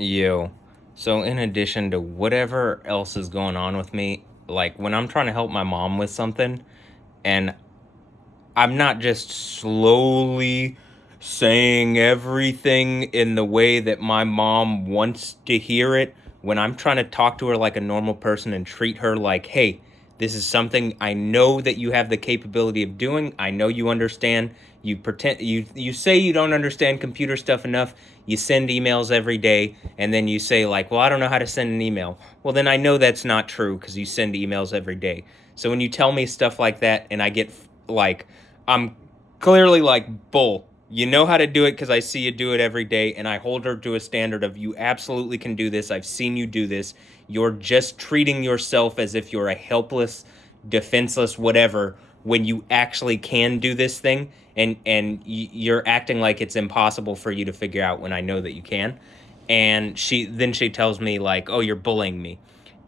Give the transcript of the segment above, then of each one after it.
Yo, so in addition to whatever else is going on with me, like when I'm trying to help my mom with something, and I'm not just slowly saying everything in the way that my mom wants to hear it, when I'm trying to talk to her like a normal person and treat her like, hey, this is something I know that you have the capability of doing. I know you understand. You say you don't understand computer stuff enough. You send emails every day and then you say like, "Well, I don't know how to send an email." Well, then I know that's not true cuz you send emails every day. So when you tell me stuff like that and I get like I'm clearly like, bull. You know how to do it because I see you do it every day, and I hold her to a standard of you absolutely can do this. I've seen you do this. You're just treating yourself as if you're a helpless, defenseless, whatever, when you actually can do this thing, and you're acting like it's impossible for you to figure out when I know that you can. And she tells me like, "Oh, you're bullying me."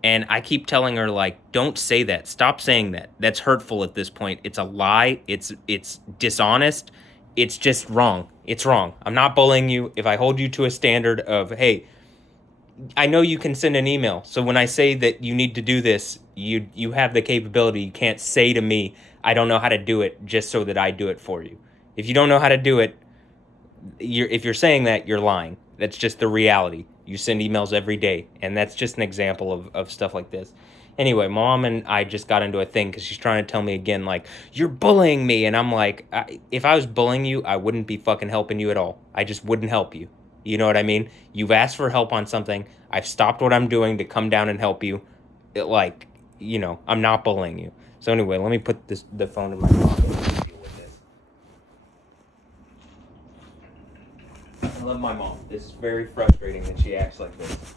And I keep telling her like, don't say that. Stop saying that. That's hurtful at this point. It's a lie. It's dishonest. It's just wrong. It's wrong. I'm not bullying you. If I hold you to a standard of, hey, I know you can send an email. So when I say that you need to do this, you have the capability. You can't say to me, I don't know how to do it just so that I do it for you. If you don't know how to do it, if you're saying that, you're lying. That's just the reality. You send emails every day, and that's just an example of stuff like this. Anyway, mom and I just got into a thing because she's trying to tell me again, like, you're bullying me. And I'm like, if I was bullying you, I wouldn't be fucking helping you at all. I just wouldn't help you. You know what I mean? You've asked for help on something. I've stopped what I'm doing to come down and help you. Like, I'm not bullying you. So anyway, let me put the phone in my pocket and deal with this. I love my mom. It's very frustrating that she acts like this.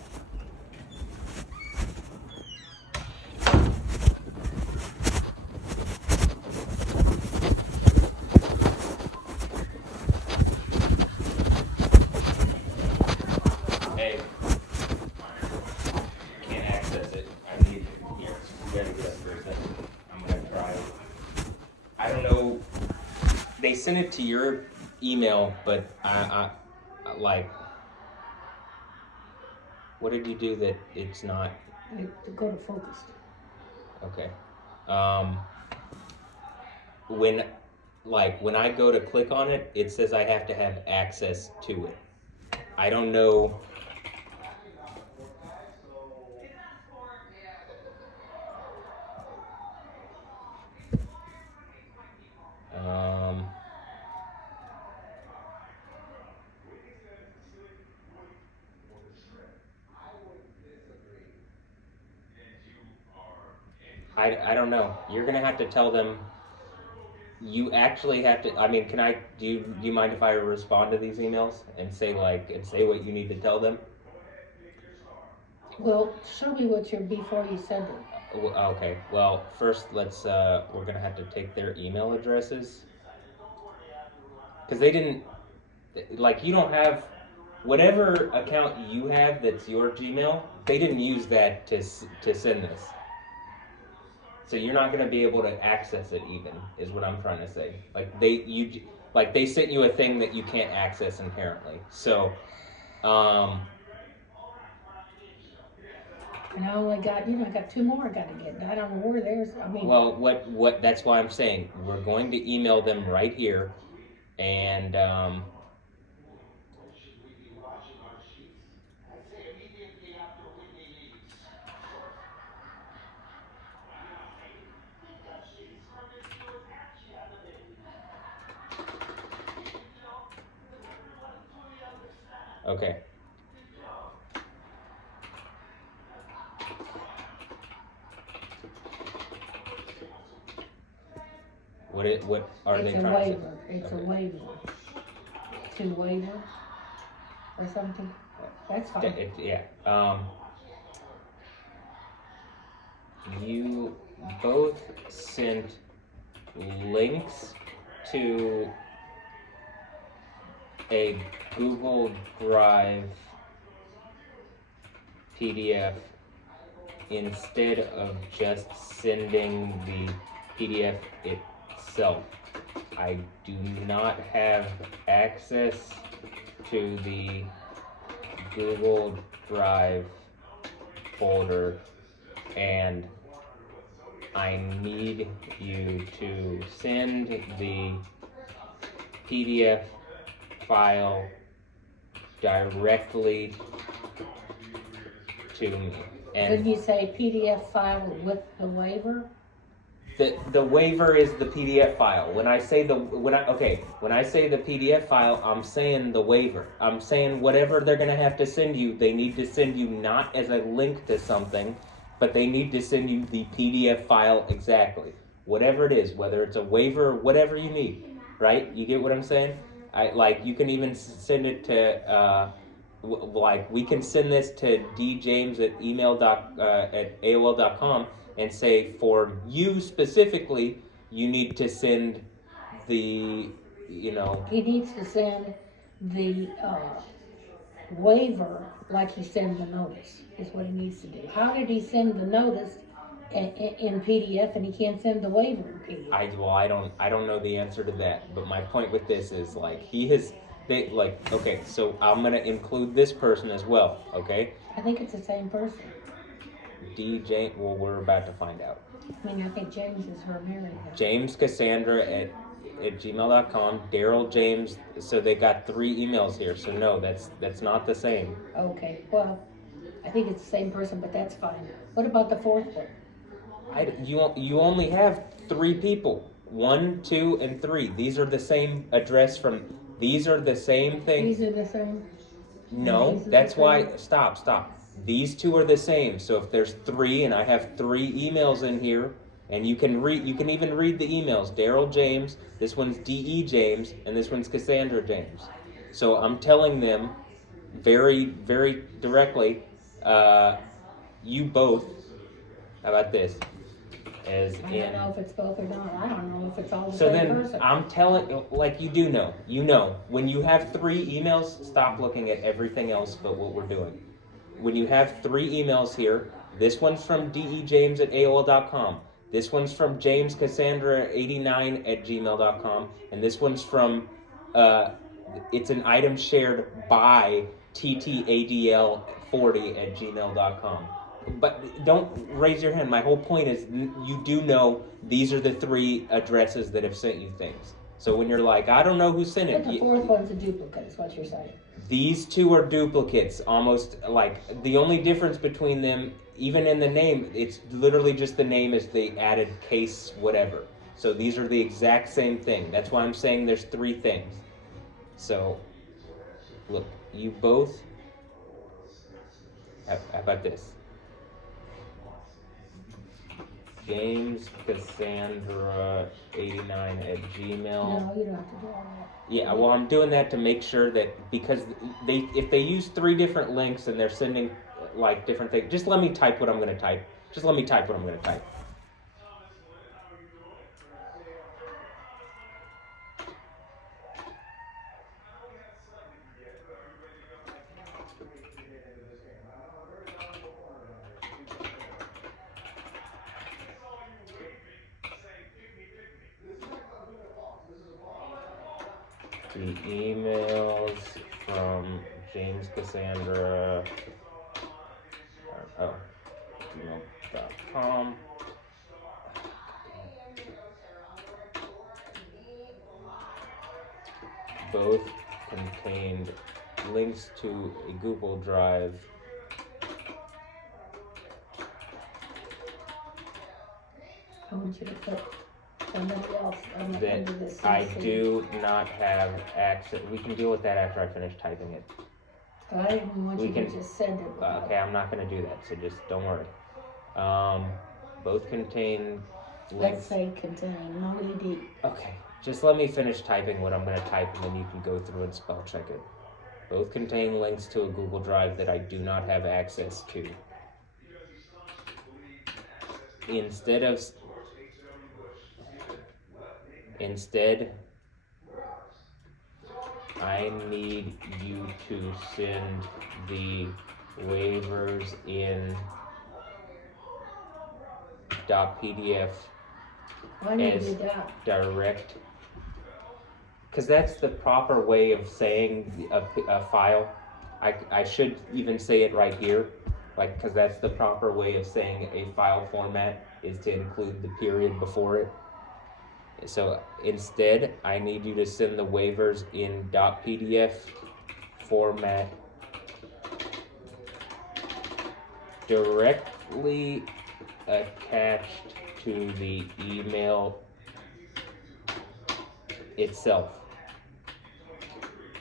Hey, can't access it. I need it here. You gotta get up for a second. I'm gonna try. I don't know. They sent it to your email, but I like. What did you do that it's not? To go to focus. Okay. Um, when when I go to click on it, it says I have to have access to it. I don't know. Um, I don't know. You're gonna have to tell them. You actually have to. I mean, can I? Do you mind if I respond to these emails and say what you need to tell them? Well, show me what you're before you send it. Okay. Well, first let's. We're gonna have to take their email addresses because they didn't. Like, you don't have whatever account you have that's your Gmail. They didn't use that to send this. So you're not going to be able to access it even, is what I'm trying to say. They sent you a thing that you can't access inherently. So um And I only got, I got two more I got to get. I don't know where there's, I mean, well, what that's why I'm saying we're going to email them right here, and okay. What are they it's a trying to say? waiver. It's a Okay. waiver. To waiver or something. That's fine. Yeah. You both sent links to a Google Drive PDF instead of just sending the PDF itself. I do not have access to the Google Drive folder, and I need you to send the PDF file directly to me. Did And you say PDF file with the waiver? the waiver is the PDF file. When I say the PDF file, I'm saying the waiver. I'm saying whatever they're gonna have to send you, they need to send you not as a link to something, but they need to send you the PDF file exactly. Whatever it is, whether it's a waiver or whatever you need, right? You get what I'm saying? You can even send it to we can send this to djames at at AOL.com and say, for you specifically, you need to send the, He needs to send the waiver like he sends the notice, is what he needs to do. How did he send the notice in PDF and he can't send the waiver in PDF? I don't know the answer to that, but my point with this is so I'm gonna include this person as well, okay? I think it's the same person. DJ, well, we're about to find out. I mean, I think James is her married name. James Cassandra at gmail.com, Daryl James. So they got 3 emails here. So no, that's not the same. Okay, well, I think it's the same person, but that's fine. What about the fourth one? You only have 3 people. 1, 2, and 3. These are the same address from. These are the same thing. These are the same. No, that's why. Stop. These 2 are the same. So if there's 3, and I have 3 emails in here, and you can even read the emails. Daryl James. This one's D.E. James, and this one's Cassandra James. So I'm telling them very, very directly. You both. How about this? I don't know if it's both or not. I don't know if it's all the So same then person. I'm telling, like you do know, when you have 3 emails, stop looking at everything else but what we're doing. When you have 3 emails here, this one's from DEJames at AOL.com, this one's from James Cassandra 89 at gmail.com, and this one's from, it's an item shared by TTADL40 at gmail.com. But don't raise your hand. My whole point is you do know these are the 3 addresses that have sent you things. So when you're like, I don't know who sent it. But the fourth one's a duplicate, is what you're saying. These 2 are duplicates, almost like the only difference between them, even in the name, it's literally just the name is the added case whatever. So these are the exact same thing. That's why I'm saying there's 3 things. So, look, you both, how about this? James Cassandra 89 at Gmail. No, you don't have to do all that. Yeah, well, I'm doing that to make sure that because if they use 3 different links and they're sending like different things, just let me type what I'm going to type. Just let me type what I'm going to type. The emails from James Cassandra, gmail.com. Both contained links to a Google Drive. I want you to put somebody else on the end of this. I do not have access. We can deal with that after I finish typing it. I didn't want you to just send it. Okay, I'm not going to do that, so just don't worry. Both contain links. Let's say contain, no ED. Okay, just let me finish typing what I'm going to type, and then you can go through and spell check it. Both contain links to a Google Drive that I do not have access to. Instead, I need you to send the waivers in .pdf as direct, because that's the proper way of saying a file. I should even say it right here, like, because that's the proper way of saying a file format is to include the period before it. So instead, I need you to send the waivers in .pdf format directly attached to the email itself.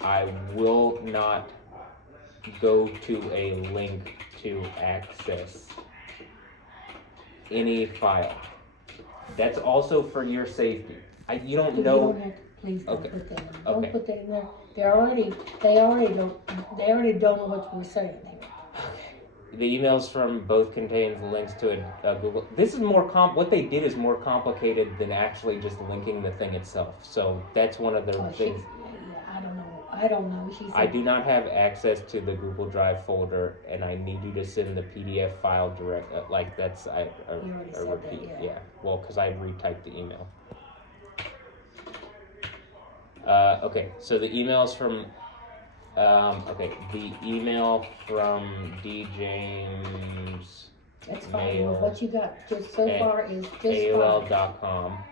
I will not go to a link to access any file. That's also for your safety. You don't You know. don't have to, please don't Okay. put that in. Okay. Don't put that in there. They already don't know what we're saying here. The emails from both contains links to a Google. This is more what they did is more complicated than actually just linking the thing itself. So that's one of the things. I don't know. She said, I do not have access to the Google Drive folder, and I need you to send the PDF file direct. Like that's I repeat. That, yeah. Well, because I retyped the email. Okay, so the emails from. The email from D. James. That's fine. Well, what you got just so far is just AOL.com.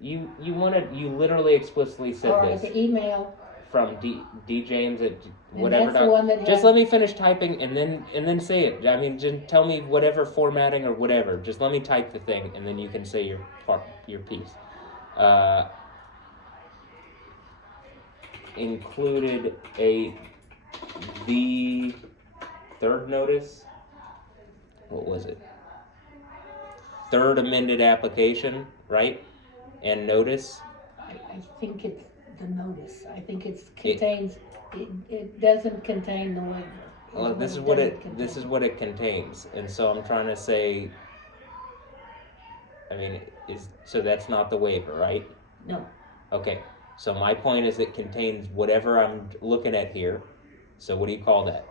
You literally explicitly said all right, this. The email From D. James at whatever. That's the one that just let me finish typing and then say it. I mean, just tell me whatever formatting or whatever. Just let me type the thing and then you can say your piece. Included the third notice. What was it? Third amended application, right? And notice. I think it's the notice. I think it doesn't contain the waiver. Well, this is what it contains, and so I'm trying to say. I mean, so that's not the waiver, right? No. Okay. So my point is it contains whatever I'm looking at here. So what do you call that?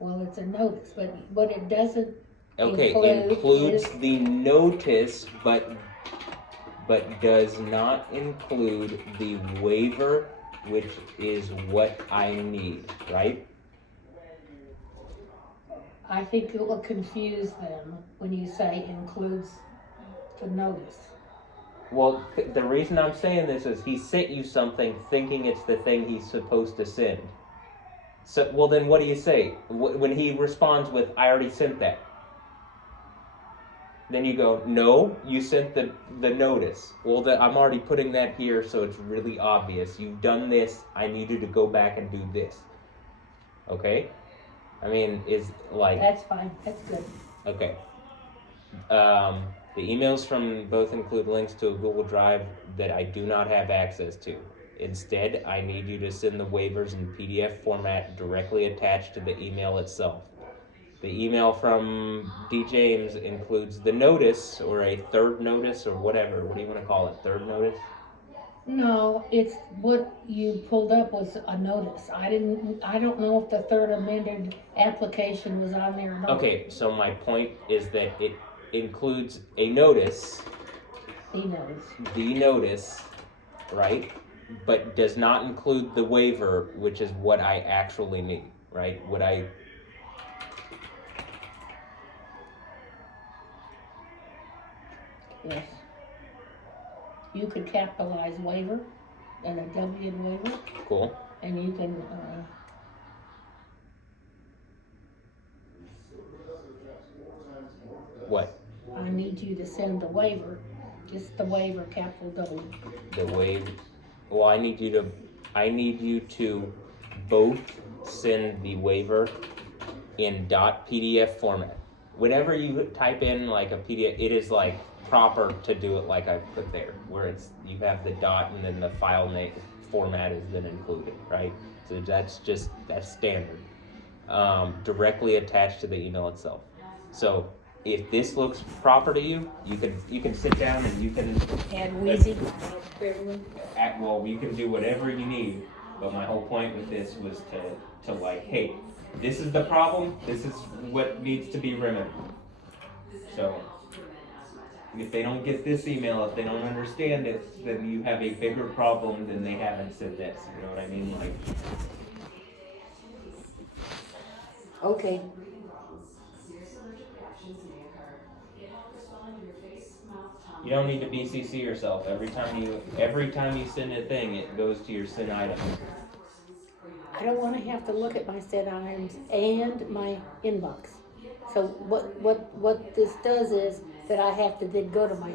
Well, it's a notice, but what it doesn't includes the notice, but does not include the waiver, which is what I need, right? I think it will confuse them when you say includes the notice. Well, the reason I'm saying this is he sent you something thinking it's the thing he's supposed to send. So, well, then what do you say? When he responds with, I already sent that. Then you go, no, you sent the notice. Well, I'm already putting that here, so it's really obvious. You've done this. I need you to go back and do this. Okay? I mean, That's fine. That's good. Okay. The emails from both include links to a Google Drive that I do not have access to. Instead, I need you to send the waivers in PDF format directly attached to the email itself. The email from D. James includes the notice or a third notice or whatever. What do you want to call it? Third notice? No, it's what you pulled up was a notice. I don't know if the third amended application was on there or not. Okay, so my point is that it includes a notice. The notice, right? But does not include the waiver, which is what I actually need, right? Yes. You could capitalize waiver and a W in waiver. Cool. And you can, What? I need you to send the waiver, just the waiver, capital W. The waiver. Well, I need you to both send the waiver in .pdf format. Whenever you type in like a PDF, it is like proper to do it like I put there, where you have the dot and then the file name format is then included, right? So that's standard. Directly attached to the email itself. So if this looks proper to you, you can sit down and you can add Wheezy. Well, you can do whatever you need. But my whole point with this was to like, hey, this is the problem. This is what needs to be remedied. So if they don't get this email, if they don't understand it, then you have a bigger problem than they haven't said this. You know what I mean? Like. Okay. You don't need to BCC yourself. Every time you send a thing, it goes to your send items. I don't want to have to look at my sent items and my inbox. So what this does is that I have to then go to my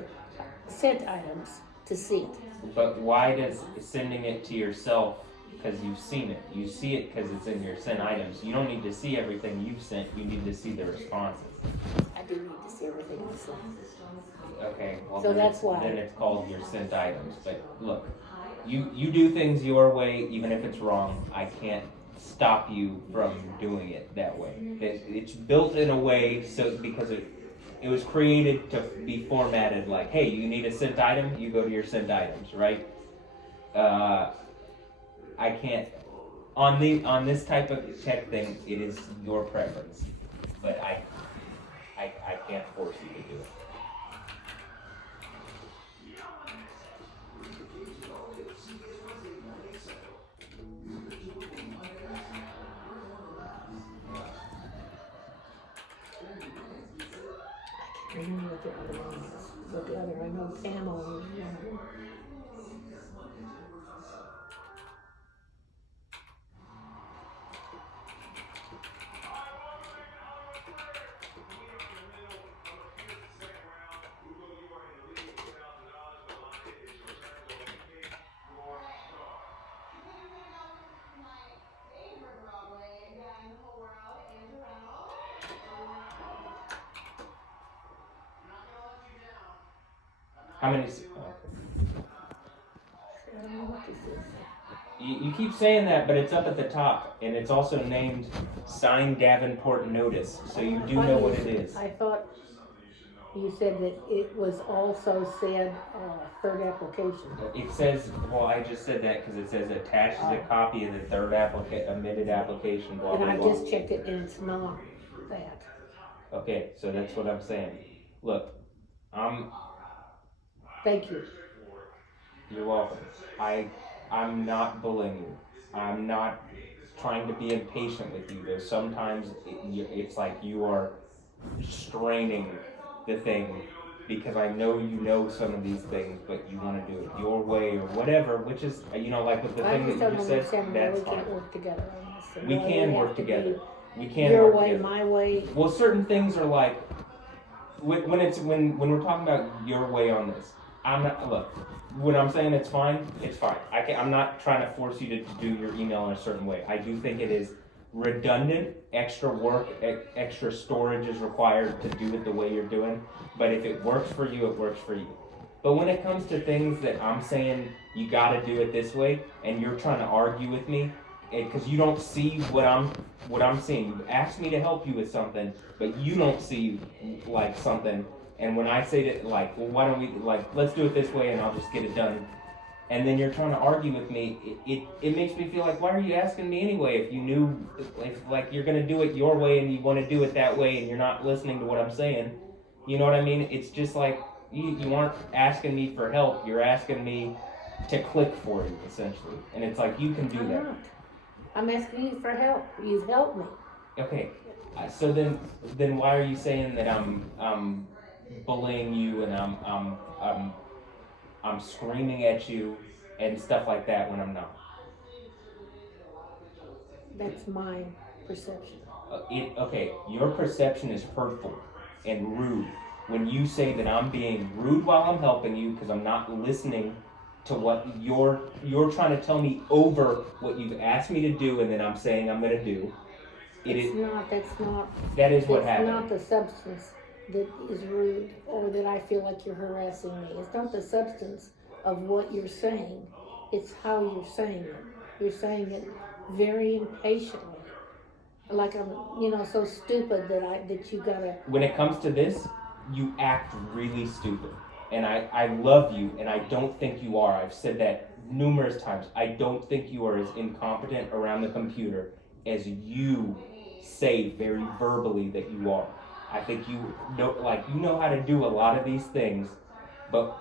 sent items to see it. But why does sending it to yourself? Because you've seen it. You see it because it's in your sent items. You don't need to see everything you've sent. You need to see the responses. I do need to see everything I sent. Okay, well So then that's it's, why. then it's called your sent items. But look, you do things your way, even if it's wrong. I can't stop you from doing it that way. It's built in a way so because it was created to be formatted like, hey, you need a sent item, you go to your sent items, right? I can't on this type of tech thing. It is your preference, but I can't force you to do it. I can't remember what the other one is. What the other, I know ammo is one of them. How many? I don't know what this is. You keep saying that, but it's up at the top, and it's also named Signed Davenport Notice, so you do know what it is. I thought you said that it was also said third application. It says, well, I just said that because it says attaches a copy of the third amended application, blah, And blah, I blah. just checked it and it's not that. Okay, so that's what I'm saying. Look, Thank you. You're welcome. I'm not bullying you. I'm not trying to be impatient with you. There's sometimes it's like you are straining the thing because I know you know some of these things, but you want to do it your way or whatever, which is, like with the I thing just that don't you said, understand why that's we fine. can't work together on this. And We why can have work to together. be We can your work way, together. my way. Well, certain things are like when we're talking about your way on this. I'm not look. When I'm saying it's fine, it's fine. I'm not trying to force you to do your email in a certain way. I do think it is redundant, extra work, extra storage is required to do it the way you're doing. But if it works for you, it works for you. But when it comes to things that I'm saying you got to do it this way, and you're trying to argue with me, because you don't see what I'm seeing. You asked me to help you with something, but you don't see like something. And when I say that, like, well, why don't we let's do it this way, and I'll just get it done. And then you're trying to argue with me. It makes me feel like, why are you asking me anyway? If you knew, if like you're gonna do it your way and you want to do it that way, and you're not listening to what I'm saying, you know what I mean? It's just like you aren't asking me for help. You're asking me to click for you essentially, and it's like you can do that. I'm asking you for help. You've helped me. Okay, so then why are you saying that I'm bullying you and I'm screaming at you and stuff like that when I'm not? That's my perception. Okay, your perception is hurtful and rude when you say that I'm being rude while I'm helping you because I'm not listening to what you're trying to tell me over what you've asked me to do, and then I'm saying I'm going to do. That is what happened. It's not the substance that is rude or that I feel like you're harassing me. It's not the substance of what you're saying. It's how you're saying it. You're saying it very impatiently. Like I'm, so stupid that you gotta. When it comes to this, you act really stupid. And I love you, and I don't think you are. I've said that numerous times. I don't think you are as incompetent around the computer as you say very verbally that you are. I think you know how to do a lot of these things, but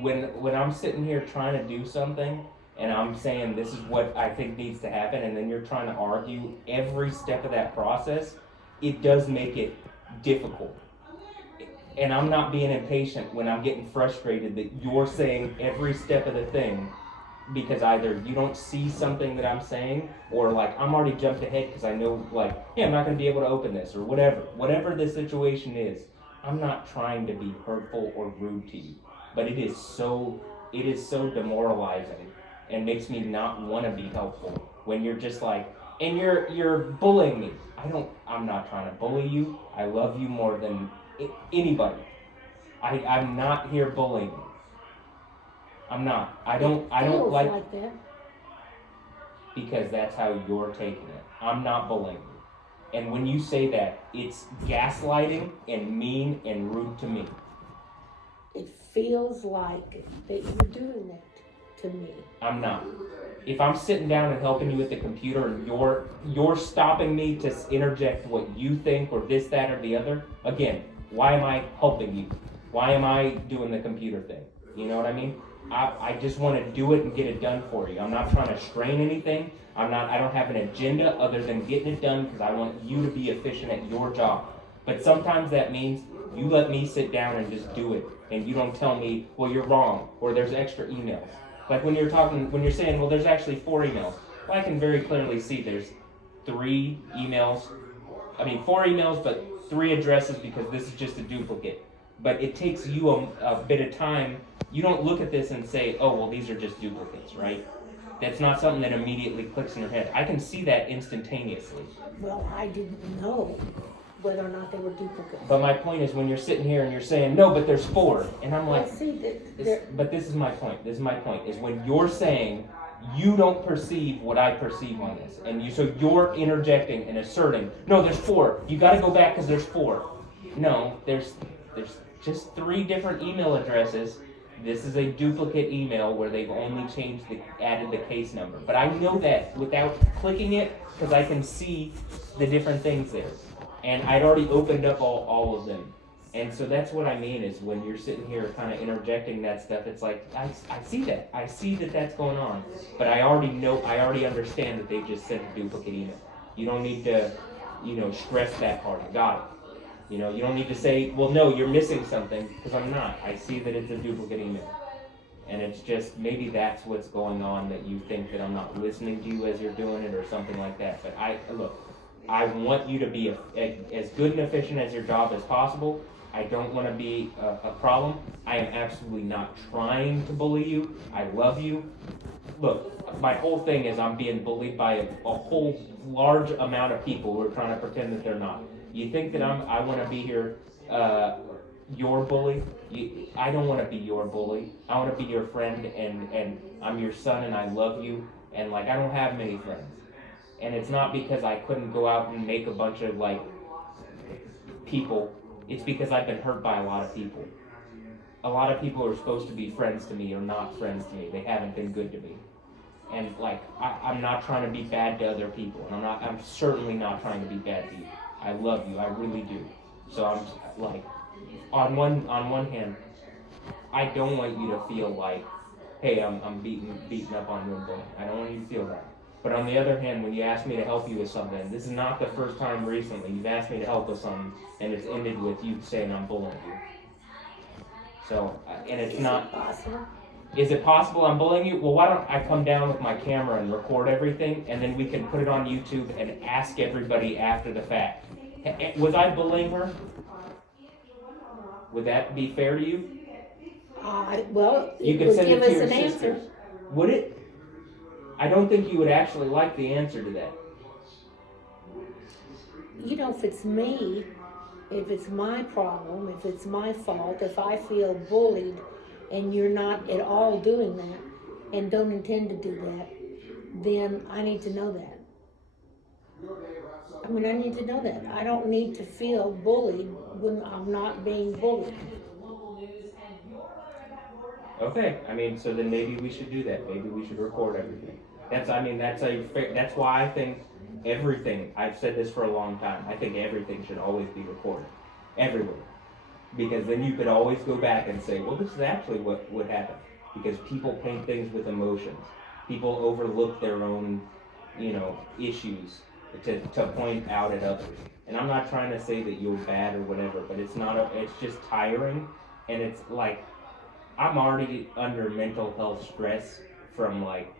when I'm sitting here trying to do something and I'm saying this is what I think needs to happen, and then you're trying to argue every step of that process, it does make it difficult. And I'm not being impatient when I'm getting frustrated that you're saying every step of the thing because either you don't see something that I'm saying, or like I'm already jumped ahead because I know, like, yeah, I'm not going to be able to open this, or whatever the situation is. I'm not trying to be hurtful or rude to you, but it is so demoralizing and makes me not want to be helpful when you're just like, and you're bullying me. I'm not trying to bully you. I love you more than anybody. I'm not here bullying you. I'm not. I don't like that. Because that's how you're taking it. I'm not bullying you. And when you say that, it's gaslighting and mean and rude to me. It feels like that you're doing that to me. I'm not. If I'm sitting down and helping you with the computer and you're stopping me to interject what you think or this, that, or the other, again, why am I helping you? Why am I doing the computer thing? You know what I mean? I just want to do it and get it done for you. I'm not trying to strain anything. I don't have an agenda other than getting it done because I want you to be efficient at your job. But sometimes that means you let me sit down and just do it, and you don't tell me, well, you're wrong, or there's extra emails. Like when you're saying, well, there's actually 4 emails. Well, I can very clearly see there's 3 emails. 4 emails, but 3 addresses because this is just a duplicate. But it takes you a bit of time. You don't look at this and say, oh, well, these are just duplicates, right? That's not something that immediately clicks in your head. I can see that instantaneously. Well, I didn't know whether or not they were duplicates. But my point is when you're sitting here and you're saying, no, but there's 4. And I'm like, but this is my point. This is my point, is when you're saying you don't perceive what I perceive on this. And so you're interjecting and asserting, no, there's 4. You got to go back because there's 4. No, there's just 3 different email addresses. This is a duplicate email where they've only added the case number. But I know that without clicking it because I can see the different things there. And I'd already opened up all of them. And so that's what I mean is when you're sitting here kind of interjecting that stuff, it's like, I see that. I see that that's going on. But I already understand that they just sent a duplicate email. You don't need to, stress that part. I got it. You don't need to say, well, no, you're missing something, because I'm not. I see that it's a duplicate email. And it's just, maybe that's what's going on, that you think that I'm not listening to you as you're doing it or something like that. But I want you to be as good and efficient as your job as possible. I don't want to be a problem. I am absolutely not trying to bully you. I love you. Look, my whole thing is I'm being bullied by a whole large amount of people who are trying to pretend that they're not. You think that I want to be here, your bully? I don't want to be your bully. I want to be your friend, and I'm your son, and I love you. And I don't have many friends. And it's not because I couldn't go out and make a bunch of people. It's because I've been hurt by a lot of people. A lot of people who are supposed to be friends to me are not friends to me. They haven't been good to me. And I'm not trying to be bad to other people. And I'm certainly not trying to be bad to you. I love you. I really do. So I'm on one hand, I don't want you to feel like, hey, I'm beating up on you and bullying. I don't want you to feel that. But on the other hand, when you ask me to help you with something, this is not the first time recently you've asked me to help with something, and it's ended with you saying I'm bullying you. So, and it's not possible. Is it possible I'm bullying you? Well, why don't I come down with my camera and record everything, and then we can put it on YouTube and ask everybody after the fact. Was I bullying her? Would that be fair to you? Well, you could send it to your sisters. Answer. Would it? I don't think you would actually like the answer to that. If it's me, if it's my problem, if it's my fault, if I feel bullied and you're not at all doing that and don't intend to do that, then I need to know that. I need to know that. I don't need to feel bullied when I'm not being bullied. Okay, so then maybe we should do that. Maybe we should record everything. That's why I think everything, I've said this for a long time, I think everything should always be recorded. Everywhere. Because then you could always go back and say, well, this is actually what happened. Because people paint things with emotions. People overlook their own, issues to point out at others. And I'm not trying to say that you're bad or whatever, but it's not. It's just tiring, and it's like I'm already under mental health stress from like,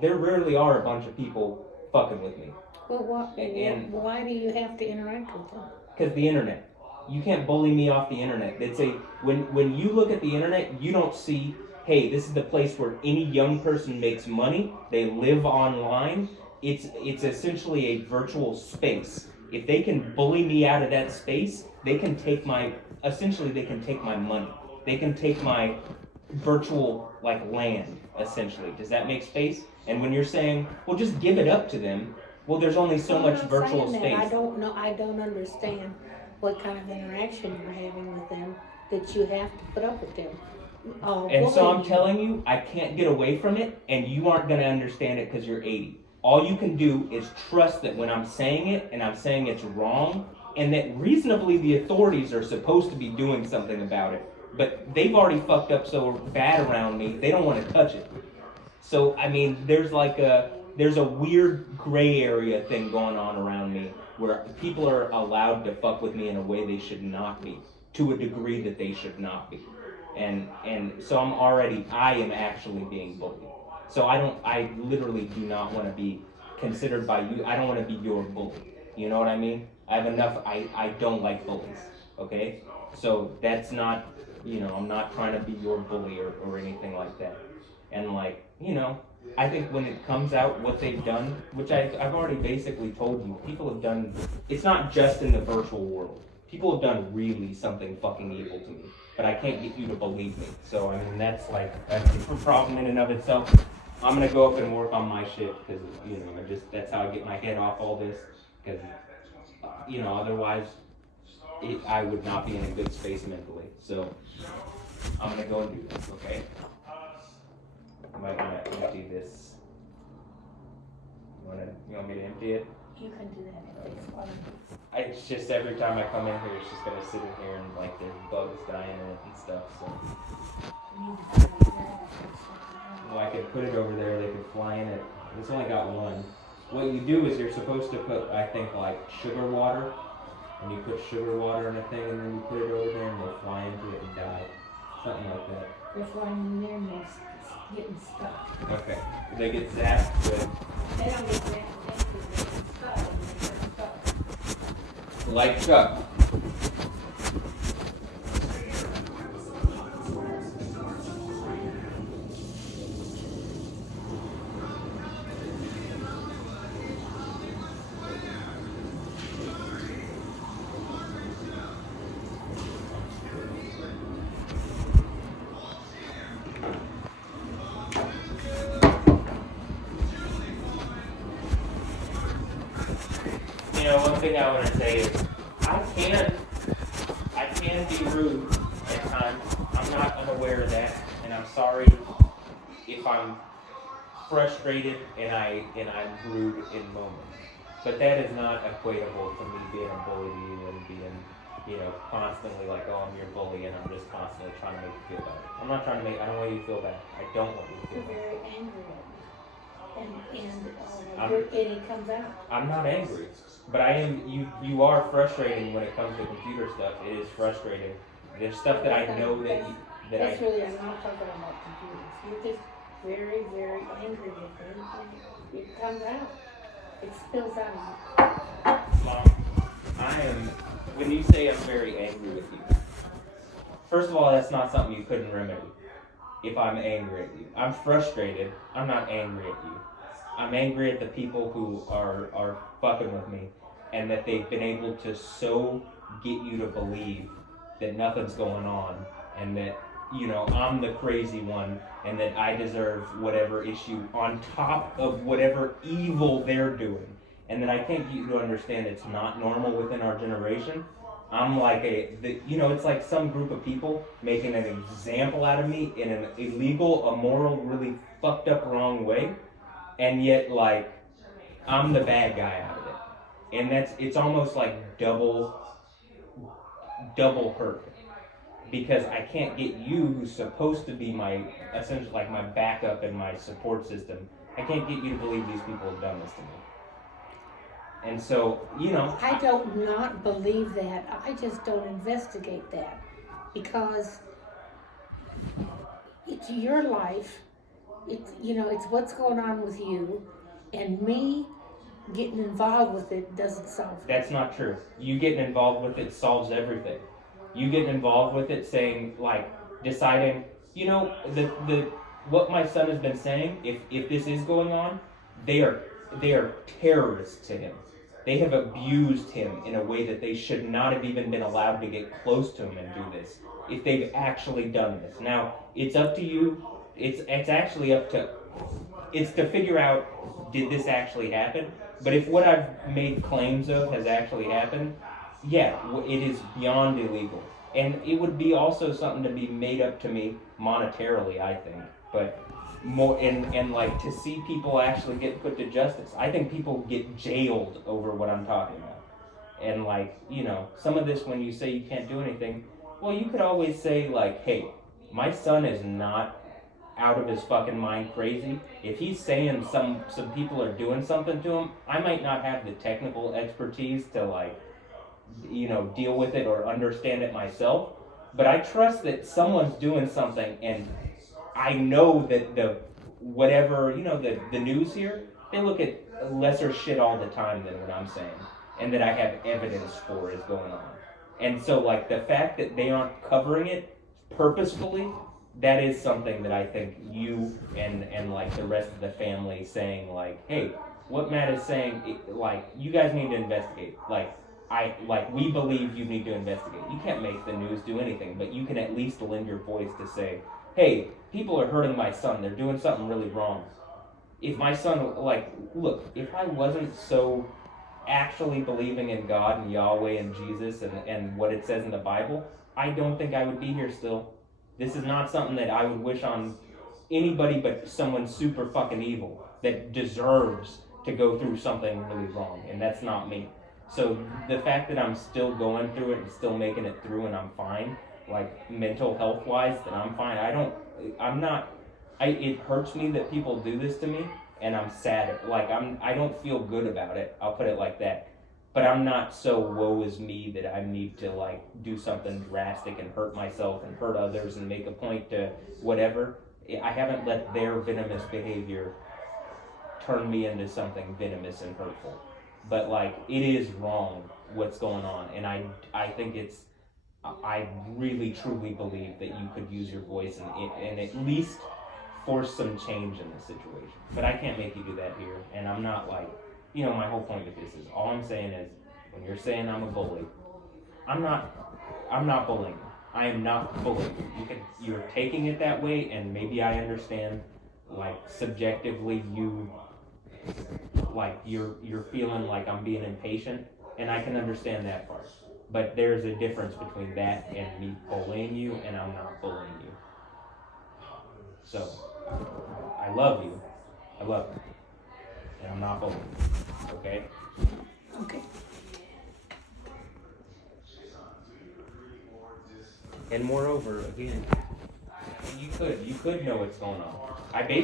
there rarely are a bunch of people fucking with me. Well, why do you have to interact with them? Because the internet. You can't bully me off the internet. It's when you look at the internet, you don't see, hey, this is the place where any young person makes money. They live online. It's essentially a virtual space. If they can bully me out of that space, they can take my money. They can take my virtual like land, essentially. Does that make space? And when you're saying, well, just give it up to them, well, there's only so much virtual space. I don't know. I don't understand what kind of interaction you're having with them that you have to put up with them. And so I'm telling you, I can't get away from it, and you aren't going to understand it because you're 80. All you can do is trust that when I'm saying it, and I'm saying it's wrong, and that reasonably the authorities are supposed to be doing something about it, but they've already fucked up so bad around me, they don't want to touch it. So, I mean, there's a weird gray area thing going on around me where people are allowed to fuck with me in a way they should not be, to a degree that they should not be. And so I am actually being bullied. So I literally do not want to be considered by you. I don't want to be your bully. You know what I mean? I have enough, I don't like bullies, okay? So that's not, I'm not trying to be your bully or anything like that. And like, I think when it comes out what they've done, which I've already basically told you, people have done, it's not just in the virtual world. People have done really something fucking evil to me, but I can't get you to believe me. So, I mean, that's a different problem in and of itself. I'm gonna go up and work on my shit, because, that's how I get my head off all this, because, otherwise, I would not be in a good space mentally. So, I'm gonna go and do this, okay? I might want to empty this. You want me to empty it? You can do that if it's fun. It's just every time I come in here, it's just gonna sit in here and like there's bugs dying in it and stuff. So, well, I could put it over there. They could fly in it. It's only got one. What you do is you're supposed to put, I think, like sugar water, and you put sugar water in a thing, and then you put it over there, and they fly into it and die. Something like that. They're flying in there and they're getting stuck. Okay. They get zapped, good. They don't get zapped, they get stuck and they're stuck. Like Chuck. One thing I want to say is I can be rude at times. I'm not unaware of that, and I'm sorry if I'm frustrated and I'm rude in moments. But that is not equatable to me being a bully to you and being, constantly like, oh, I'm your bully, and I'm just constantly trying to make you feel bad. I'm not trying to I don't want you to feel bad. I don't want you to feel bad. You're very angry at me. And it comes out. I'm not angry, but I am. You are frustrating when it comes to computer stuff. It is frustrating. There's stuff that I know That's really. I'm not talking about computers. You're just very, very angry with me. It comes out. It spills out of you. Mom, I am. When you say I'm very angry with you, first of all, that's not something you couldn't remedy. If I'm angry at you, I'm frustrated. I'm not angry at you. I'm angry at the people who are fucking with me, and that they've been able to so get you to believe that nothing's going on, and that, I'm the crazy one, and that I deserve whatever issue on top of whatever evil they're doing. And that I can't get you to understand it's not normal within our generation. I'm like it's like some group of people making an example out of me in an illegal, immoral, really fucked up wrong way. And yet, like, I'm the bad guy out of it. And it's almost like double hurt. Because I can't get you, who's supposed to be my, essentially like my backup and my support system, I can't get you to believe these people have done this to me. And so, I don't not believe that. I just don't investigate that because it's your life. It's what's going on with you, and me getting involved with it doesn't solve it. That's not true. You getting involved with it solves everything. You getting involved with it, saying like deciding, the what my son has been saying. If this is going on, they are they are terrorists to him. They have abused him in a way that they should not have even been allowed to get close to him and do this. If they've actually done this, now it's up to you. It's actually up to it's to figure out, did this actually happen? But if what I've made claims of has actually happened, yeah, it is beyond illegal. And it would be also something to be made up to me monetarily, I think. But more and like to see people actually get put to justice. I think people get jailed over what I'm talking about. And like, some of this when you say you can't do anything, well, you could always say like, hey, my son is not out of his fucking mind crazy. If he's saying some people are doing something to him, I might not have the technical expertise to like, deal with it or understand it myself. But I trust that someone's doing something, and I know that the whatever the news here, they look at lesser shit all the time than what I'm saying, and that I have evidence for is going on. And so like the fact that they aren't covering it purposefully, that is something that I think you and like the rest of the family saying like, hey, what Matt is saying, like you guys need to investigate. We believe you need to investigate. You can't make the news do anything, but you can at least lend your voice to say, hey, people are hurting my son. They're doing something really wrong. If my son, look, if I wasn't so actually believing in God and Yahweh and Jesus and what it says in the Bible, I don't think I would be here still. This is not something that I would wish on anybody but someone super fucking evil that deserves to go through something really wrong, and that's not me. So the fact that I'm still going through it and still making it through and I'm fine, like mental health wise, that I'm fine. I'm not, it hurts me that people do this to me, and I'm sad. I don't feel good about it. I'll put it like that. But I'm not so woe is me that I need to like do something drastic and hurt myself and hurt others and make a point to whatever. I haven't let their venomous behavior turn me into something venomous and hurtful. But like it is wrong what's going on, and I think I really truly believe that you could use your voice and at least force some change in this situation. But I can't make you do that here, and I'm not like, my whole point with this is all I'm saying is when you're saying I'm a bully, I'm not bullying. I am not bullying. You're taking it that way, and maybe I understand. Like subjectively, you're feeling like I'm being impatient, and I can understand that part. But there's a difference between that and me bullying you, and I'm not bullying you. So I love you, and I'm not bullying you. Okay. Okay. And moreover, again, you could know what's going on. I basically